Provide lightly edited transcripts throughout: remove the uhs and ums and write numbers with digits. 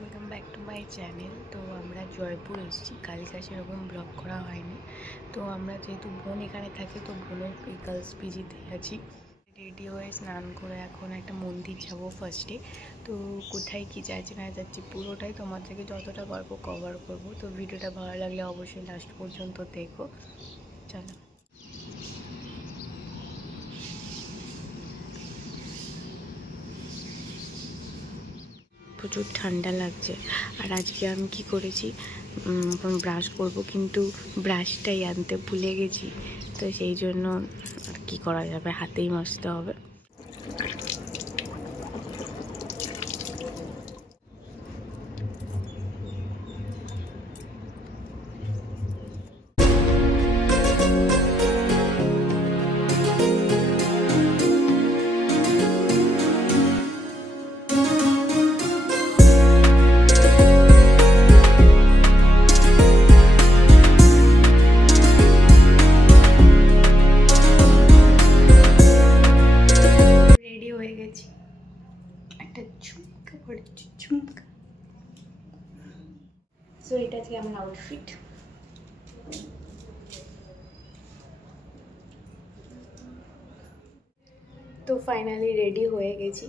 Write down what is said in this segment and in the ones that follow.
Welcome back to my channel. তো আমরা জয়পুর এসেছি, কালকে সেরকম ব্লগ করা হয়নি। তো আমরা যেহেতু বোন এখানে থাকি, তো বোনের গার্লস পিজিতে আছি। রেডি হয়ে স্নান করে এখন একটা মন্দির যাবো ফার্স্টে। তো কোথায় কি যাচ্ছি না যাচ্ছি পুরোটাই তোমাদেরকে যতটা পারবো কভার করব। তো ভিডিওটা ভালো লাগলে অবশ্যই লাস্ট পর্যন্ত দেখো। চলো। প্রচুর ঠান্ডা লাগছে। আর আজকে আমি কি করেছি, এখন ব্রাশ করব, কিন্তু ব্রাশটাই আনতে ভুলে গেছি। তো সেই জন্য আর কি করা যাবে, হাতেই মাজতে হবে। সো এটা আজকে আমার আউটফিট। তো ফাইনালি রেডি হয়ে গেছি,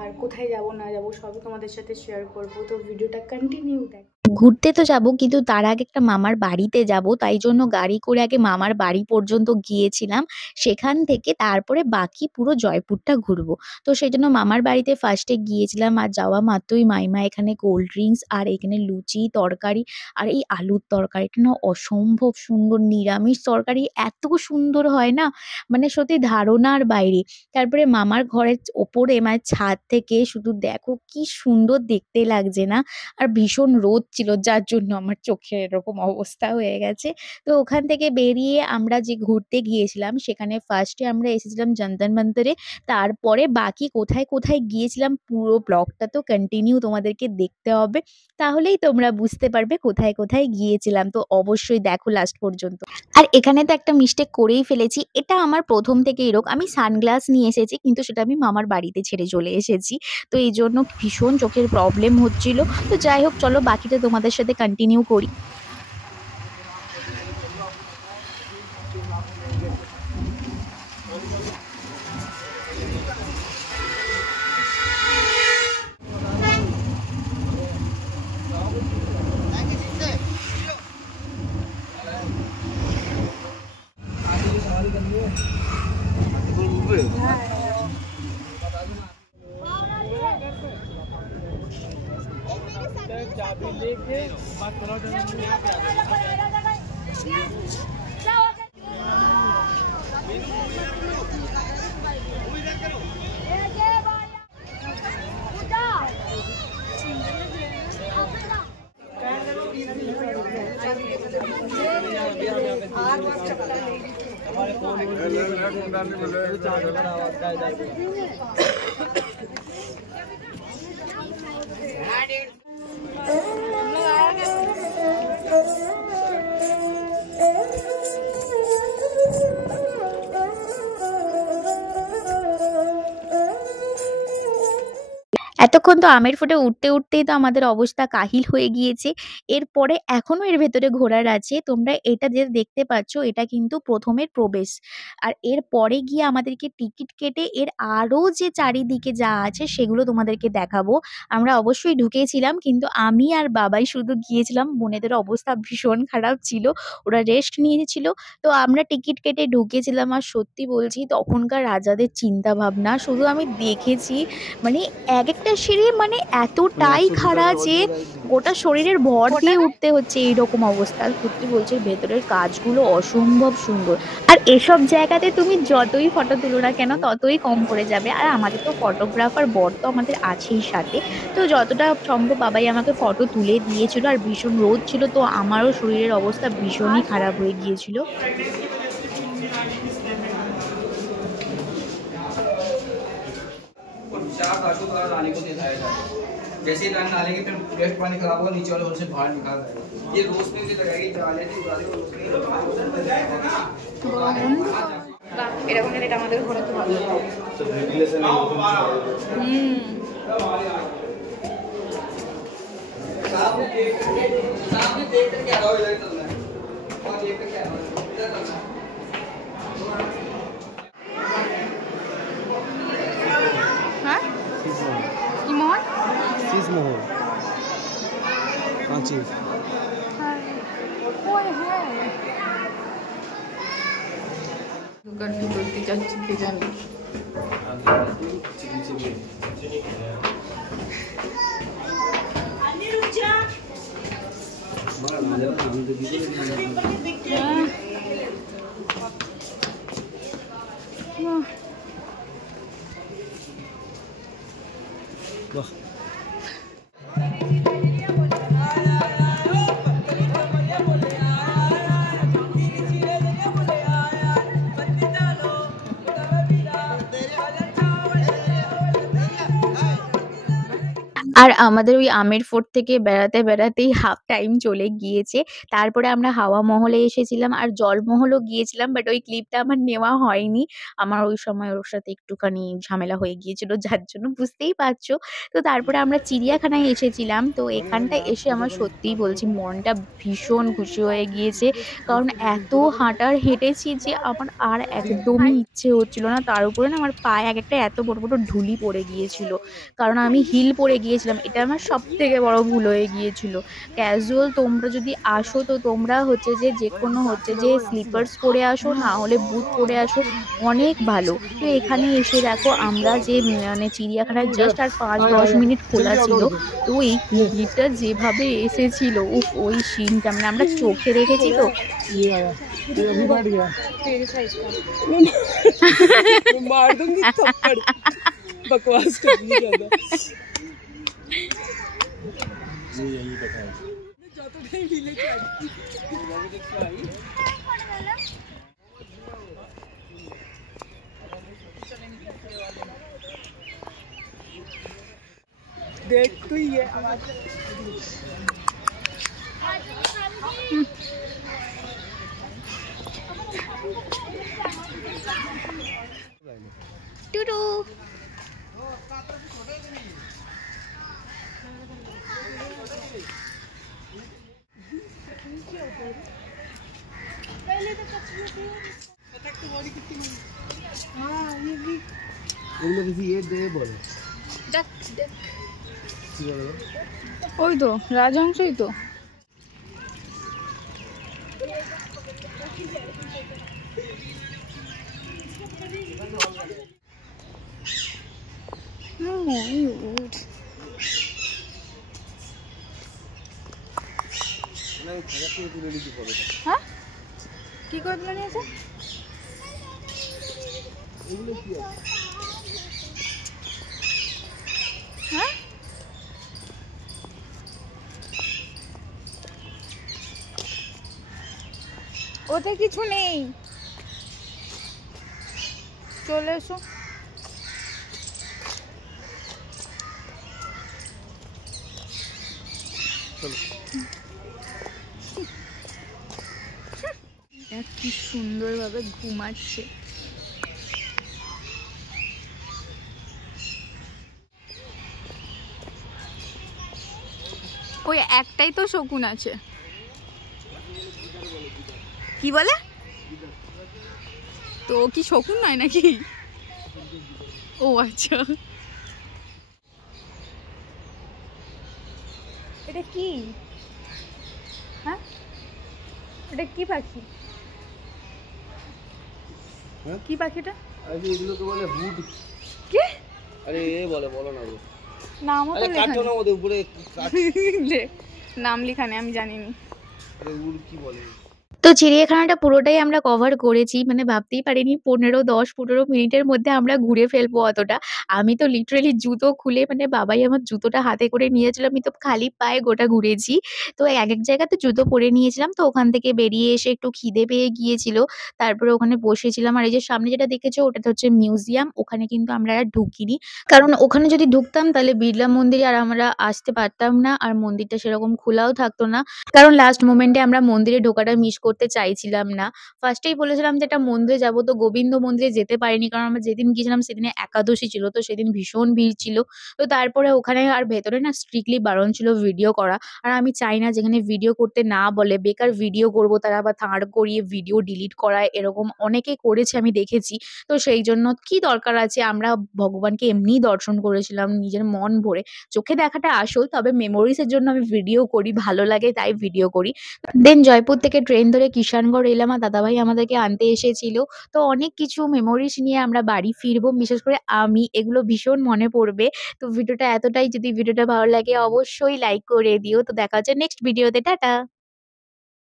আর কোথায় যাব না যাব সবই তোমাদের সাথে শেয়ার করব। তো ভিডিওটা কন্টিনিউ দেখ। ঘুরতে তো যাব, কিন্তু তার আগে একটা মামার বাড়িতে যাব, তাই জন্য গাড়ি করে আগে মামার বাড়ি পর্যন্ত গিয়েছিলাম। সেখান থেকে তারপরে বাকি পুরো জয়পুরটা ঘুরবো। তো সেই জন্য মামার বাড়িতে ফার্স্টে গিয়েছিলাম, আর যাওয়া মাত্রই মাইমা এখানে কোল্ড ড্রিঙ্কস আর এখানে লুচি তরকারি, আর এই আলুর তরকারিটা না অসম্ভব সুন্দর। নিরামিষ তরকারি এত সুন্দর হয় না, মানে সত্যি ধারণার বাইরে। তারপরে মামার ঘরের ওপরে মানে ছাদ থেকে শুধু দেখো কি সুন্দর দেখতে লাগছে না। আর ভীষণ রোদ ছিল, যার জন্য আমার চোখের এরকম অবস্থা হয়ে গেছে। তো ওখান থেকে বেরিয়ে আমরা যে ঘুরতে গিয়েছিলাম, সেখানে ফার্স্টে আমরা এসেছিলাম যন্তর মন্তরে। তারপরে বাকি কোথায় কোথায় গিয়েছিলাম পুরো ব্লগটা তো কন্টিনিউ তোমাদেরকে দেখতে হবে, তাহলেই তোমরা বুঝতে পারবে কোথায় কোথায় গিয়েছিলাম। তো অবশ্যই দেখো লাস্ট পর্যন্ত। আর এখানে তো একটা মিস্টেক করেই ফেলেছি, এটা আমার প্রথম থেকে এরকম। আমি সানগ্লাস নিয়ে এসেছি, কিন্তু সেটা আমি মামার বাড়িতে ছেড়ে চলে এসেছি। তো এই জন্য ভীষণ চোখের প্রবলেম হচ্ছিল। তো যাই হোক, চলো বাকিটা তোমাদের সাথে কন্টিনিউ করি। चाबी लेके बात करो। এতক্ষণ তো আমের ফোঁটে উঠতে উঠতেই তো আমাদের অবস্থা কাহিল হয়ে গিয়েছে। এরপরে এখনো এর ভেতরে ঘোরার আছে। তোমরা এটা যে দেখতে পাচ্ছ, এটা কিন্তু প্রথমের প্রবেশ। আর এর পরে গিয়ে আমাদেরকে টিকিট কেটে এর আরও যে চারিদিকে যা আছে সেগুলো তোমাদেরকে দেখাবো। আমরা অবশ্যই ঢুকেছিলাম, কিন্তু আমি আর বাবাই শুধু গিয়েছিলাম। বোনেদের অবস্থা ভীষণ খারাপ ছিল, ওরা রেস্ট নিয়েছিল। তো আমরা টিকিট কেটে ঢুকেছিলাম। আর সত্যি বলছি, তখনকার রাজাদের চিন্তা ভাবনা শুধু আমি দেখেছি, মানে এক একটা সিঁড়ি মানে এতটাই খাড়া যে গোটা শরীরের ভর দিয়ে উঠতে হচ্ছে, এইরকম অবস্থা। সত্যি বলছি, ভেতরের কাজগুলো অসম্ভব সুন্দর। আর এসব জায়গাতে তুমি যতই ফটো তুলো না কেন, ততই কম পড়ে যাবে। আর আমাদের তো ফটোগ্রাফার বর তো আমাদের আছেই সাথে। তো যতটা সম্ভব বাবাই আমাকে ফটো তুলে দিয়েছিল। আর ভীষণ রোদ ছিল, তো আমারও শরীরের অবস্থা ভীষণই খারাপ হয়ে গিয়েছিল। जैसे ही रंग डालेंगे फिर वेस्ट पानी खराब होगा, नीचे वाले होल से बाहर निकाल देगा। ये रोशनी से लगाएगी जाले की रोशनी এরকম এটা আমাদের ঘরে তো ভালো। सामने देख करके आ रहा हो, इधर चलना है और देख करके आ रहा हो इधर चलना है। হ্যাঁ কি মোহন সিজমোহর কাঁচি ওই হ্যাঁ দোকান কি বলতে চাচ্ছি কে জানি। বাহ আর আমাদের ওই আমের ফোর্ট থেকে বেড়াতে বেড়াতেই হাফ টাইম চলে গিয়েছে। তারপরে আমরা হাওয়া মহলে এসেছিলাম আর জলমহলও গিয়েছিলাম, বাট ওই ক্লিপটা আমার নেওয়া হয়নি। আমার ওই সময় ওর সাথে একটুখানি ঝামেলা হয়ে গিয়েছিল, যার জন্য বুঝতেই পারছো। তো তারপরে আমরা চিড়িয়াখানায় এসেছিলাম। তো এখানটায় এসে আমার সত্যিই বলছি মনটা ভীষণ খুশি হয়ে গিয়েছে, কারণ এত হেঁটেছি যে আমার আর একদমই ইচ্ছে হচ্ছিল না। তার উপরে না আমার পায়ে এক একটা এত বড় বড় ঢুলি পড়ে গিয়েছিল, কারণ আমি হিল পরে গিয়েছিলাম। এটা আমার সবথেকে বড় ভুল হয়ে গিয়েছিল। ক্যাজুয়াল তোমরা যদি আসো তো তোমরা যে কোনো যে স্লিপার্স পরে আসো, না হলে বুট পরে আসো, অনেক ভালো। তো এখানে এসে দেখো আমরা যে মানে চিড়িয়াখানায় জাস্ট আর 5-10 মিনিট খোলা ছিল, তো এই কুকুরটা যেভাবে এসেছিল, উফ ওই সিনটা মানে আমরা চোখে রেখেছি। তো ये आया ये अभी बैठ गया मार दूंगी थप्पड़ बकवास करनी ज्यादा ये यही बैठा है जातो नहीं मिले क्या देख तो ये आवाज টুটু এগুলো কিছু ইয়ে দে বলে কি বলে ওই তো রাজহংসই তো। না খারাপ করে তুলে নিতে পারবে হ্যাঁ কি করে তুলে নিয়েছে? এগুলো কি আছে হ্যাঁ ওতে কিছু নেই, চলে এসো। চলো কি সুন্দরভাবে ঘুমাচ্ছে। ওই একটাই তো শকুন আছে। কি বলে? তো কি শকুন নয় নাকি? ও আচ্ছা, এটা কি? হ্যাঁ এটা কি পাখি? হ্যাঁ কি পাখিটা? আরে এগুলো তো বলে ভূত কি? আরে এ বলে বলো না গো নামও তো আরে লেখা কাটো না ওদের উপরে নেই। নাম লেখা নেই, আমি জানিনি। আরে উড় কি বলে তো চিড়িয়াখানাটা পুরোটাই আমরা কভার করেছি, মানে ভাবতেই পারিনি 10-15 মিনিটের মধ্যে আমরা ঘুরে ফেলবো অতটা। আমি তো লিটারেলি জুতো খুলে মানে বাবাই আমার জুতোটা হাতে করে নিয়েছিল, আমি তো খালি পায়ে গোটা ঘুরেছি। তো এক এক জায়গাতে জুতো পরে নিয়েছিলাম। তো ওখান থেকে বেরিয়ে এসে একটু খিদে পেয়ে গিয়েছিল, তারপরে ওখানে বসেছিলাম। আর এই যে সামনে যেটা দেখেছো ওটা হচ্ছে মিউজিয়াম, ওখানে কিন্তু আমরা আর ঢুকিনি, কারণ ওখানে যদি ঢুকতাম তাহলে বিড়লা মন্দিরে আর আমরা আসতে পারতাম না, আর মন্দিরটা সেরকম খোলাও থাকতো না, কারণ লাস্ট মোমেন্টে আমরা মন্দিরে ঢোকাটা মিস করতে চাইছিলাম না। ফার্স্টেই বলেছিলাম যে একটা মন্দিরে যাবো, তো গোবিন্দ মন্দিরে যেতে পারিনি। কারণ আমরা যেদিন গিয়েছিলাম সেদিনে একাদশী ছিল। তো সেদিন ভীষণ ভিড় ছিল। তো তারপরে ওখানে আর ভেতরে না স্ট্রিক্টলি বারণ ছিল ভিডিও করা। আর আমি চাই না যেখানে ভিডিও করতে না বলে বেকার ভিডিও করব, তারা আবার দাঁড় করিয়ে ভিডিও ডিলিট করায়, এরকম অনেকে করেছে আমি দেখেছি। তো সেই জন্য কি দরকার আছে, আমরা ভগবানকে এমনিই দর্শন করেছিলাম নিজের মন ভরে। চোখে দেখাটা আসল, তবে মেমোরিজ এর জন্য আমি ভিডিও করি, ভালো লাগে তাই ভিডিও করি। দেন জয়পুর থেকে ট্রেন ধরে কিষানগড় এলাম, আর দাদাভাই আমাদেরকে আনতে এসেছিল। তো অনেক কিছু মেমোরিজ নিয়ে আমরা বাড়ি ফিরবো, বিশেষ করে আমি, এগুলো ভীষণ মনে পড়বে। তো ভিডিওটা এতটাই, যদি ভিডিওটা ভালো লাগে অবশ্যই লাইক করে দিও। তো দেখা হচ্ছে নেক্সট ভিডিওতে, টাটা।